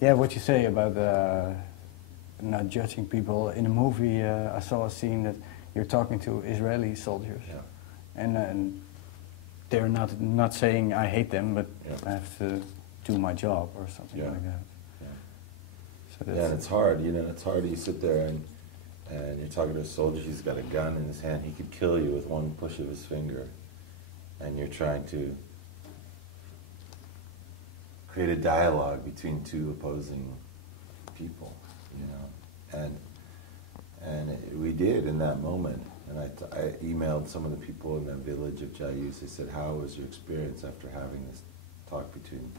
Yeah, what you say about not judging people. In a movie, I saw a scene that you're talking to Israeli soldiers, and they're not saying I hate them, but I have to do my job or something like that. So that's and it's hard, you know. It's hard. You sit there and you're talking to a soldier. He's got a gun in his hand. He could kill you with one push of his finger, and you're trying to create a dialogue between two opposing people, you know, and we did in that moment. And I emailed some of the people in that village of Jayus. I said, "How was your experience after having this talk between,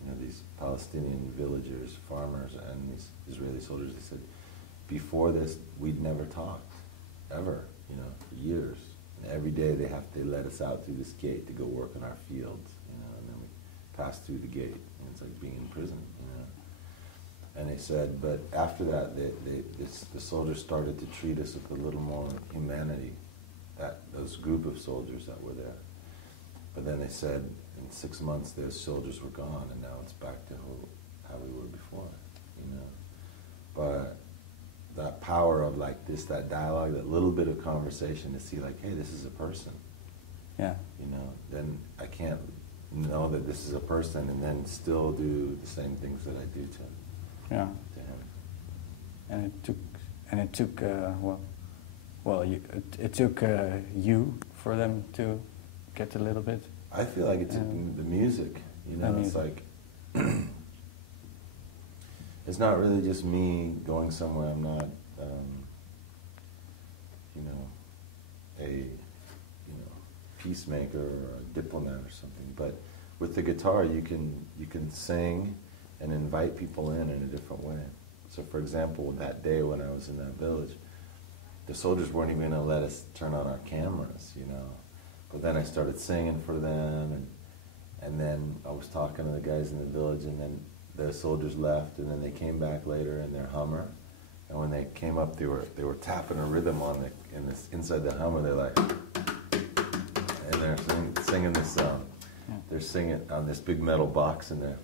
you know, these Palestinian villagers, farmers, and these Israeli soldiers?" They said, "Before this, we'd never talked, ever, you know, for years. And every day they let us out through this gate to go work in our fields, you know, and then we pass through the gate. And it's like being in prison, you know." And they said, but after that, the soldiers started to treat us with a little more humanity, those group of soldiers that were there. But then they said, in 6 months, those soldiers were gone, and now it's back to how we were before, you know. But that power of like this, that dialogue, that little bit of conversation to see like, hey, this is a person. Yeah. You know, then I can't know that this is a person and then still do the same things that I do to him. Yeah. To him. And it took it took you for them to get a little bit. I feel like it took the music. You know, it's like it's not really just me going somewhere. I'm not, you know, a peacemaker or a diplomat or something. But with the guitar, you can sing and invite people in a different way. So, for example, that day when I was in that village, the soldiers weren't even going to let us turn on our cameras, you know. But then I started singing for them, and then I was talking to the guys in the village, and then the soldiers left, and then they came back later in their Hummer, and when they came up, they were tapping a rhythm on inside the Hummer. They're like, and they're singing this song. They're singing on this big metal box in there,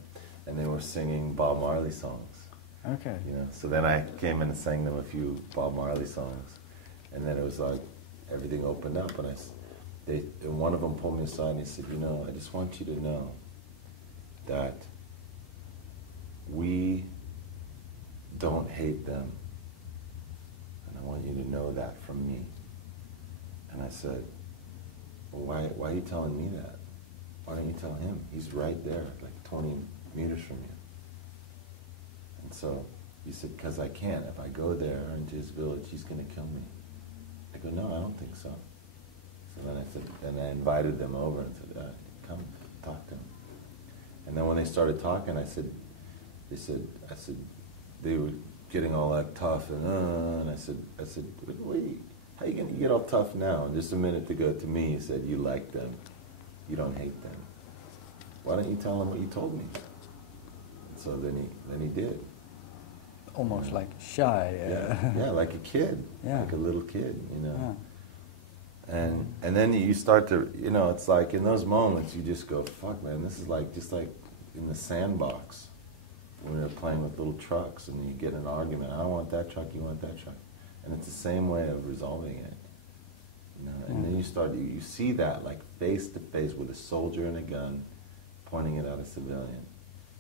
and they were singing Bob Marley songs. Okay. You know, so then I came in and sang them a few Bob Marley songs, and then it was like everything opened up, and and one of them pulled me aside and he said, "You know, I just want you to know that we don't hate them, and I want you to know that from me." And I said, "Well, why are you telling me that? Why don't you tell him? He's right there, like 20 meters from you." And so he said, "Because I can't. If I go there into his village, he's going to kill me." I go, "No, I don't think so." So then I said, and I invited them over and said, "Come, talk to him." And then when they started talking, I said, they were getting all that tough, and I said, how are you going to get all tough now? And just a minute to go to me, he said, "You like them. You don't hate them. Why don't you tell them what you told me?" And so then he did. Almost like shy. Yeah, like a kid, like a little kid, you know. Yeah. And then you start to, you know, it's like in those moments you just go, "Fuck, man, this is like just like in the sandbox when we were playing with little trucks and you get an argument. I don't want that truck, you want that truck." And it's the same way of resolving it. You know? And then you see that like face to face with a soldier and a gun pointing it at a civilian.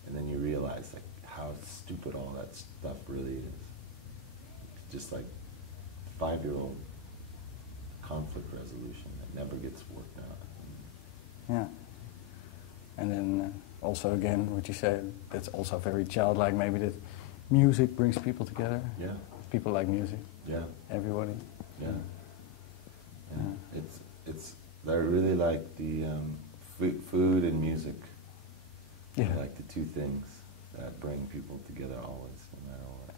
And then you realize like how stupid all that stuff really is. It's just like 5-year-old conflict resolution that never gets worked out. Yeah. And then also again, what you said, that's also very childlike, maybe that music brings people together. Yeah. People like music. Yeah. Everybody. Yeah. Yeah. I really like the food and music. Yeah. I like the two things that bring people together always, no matter what.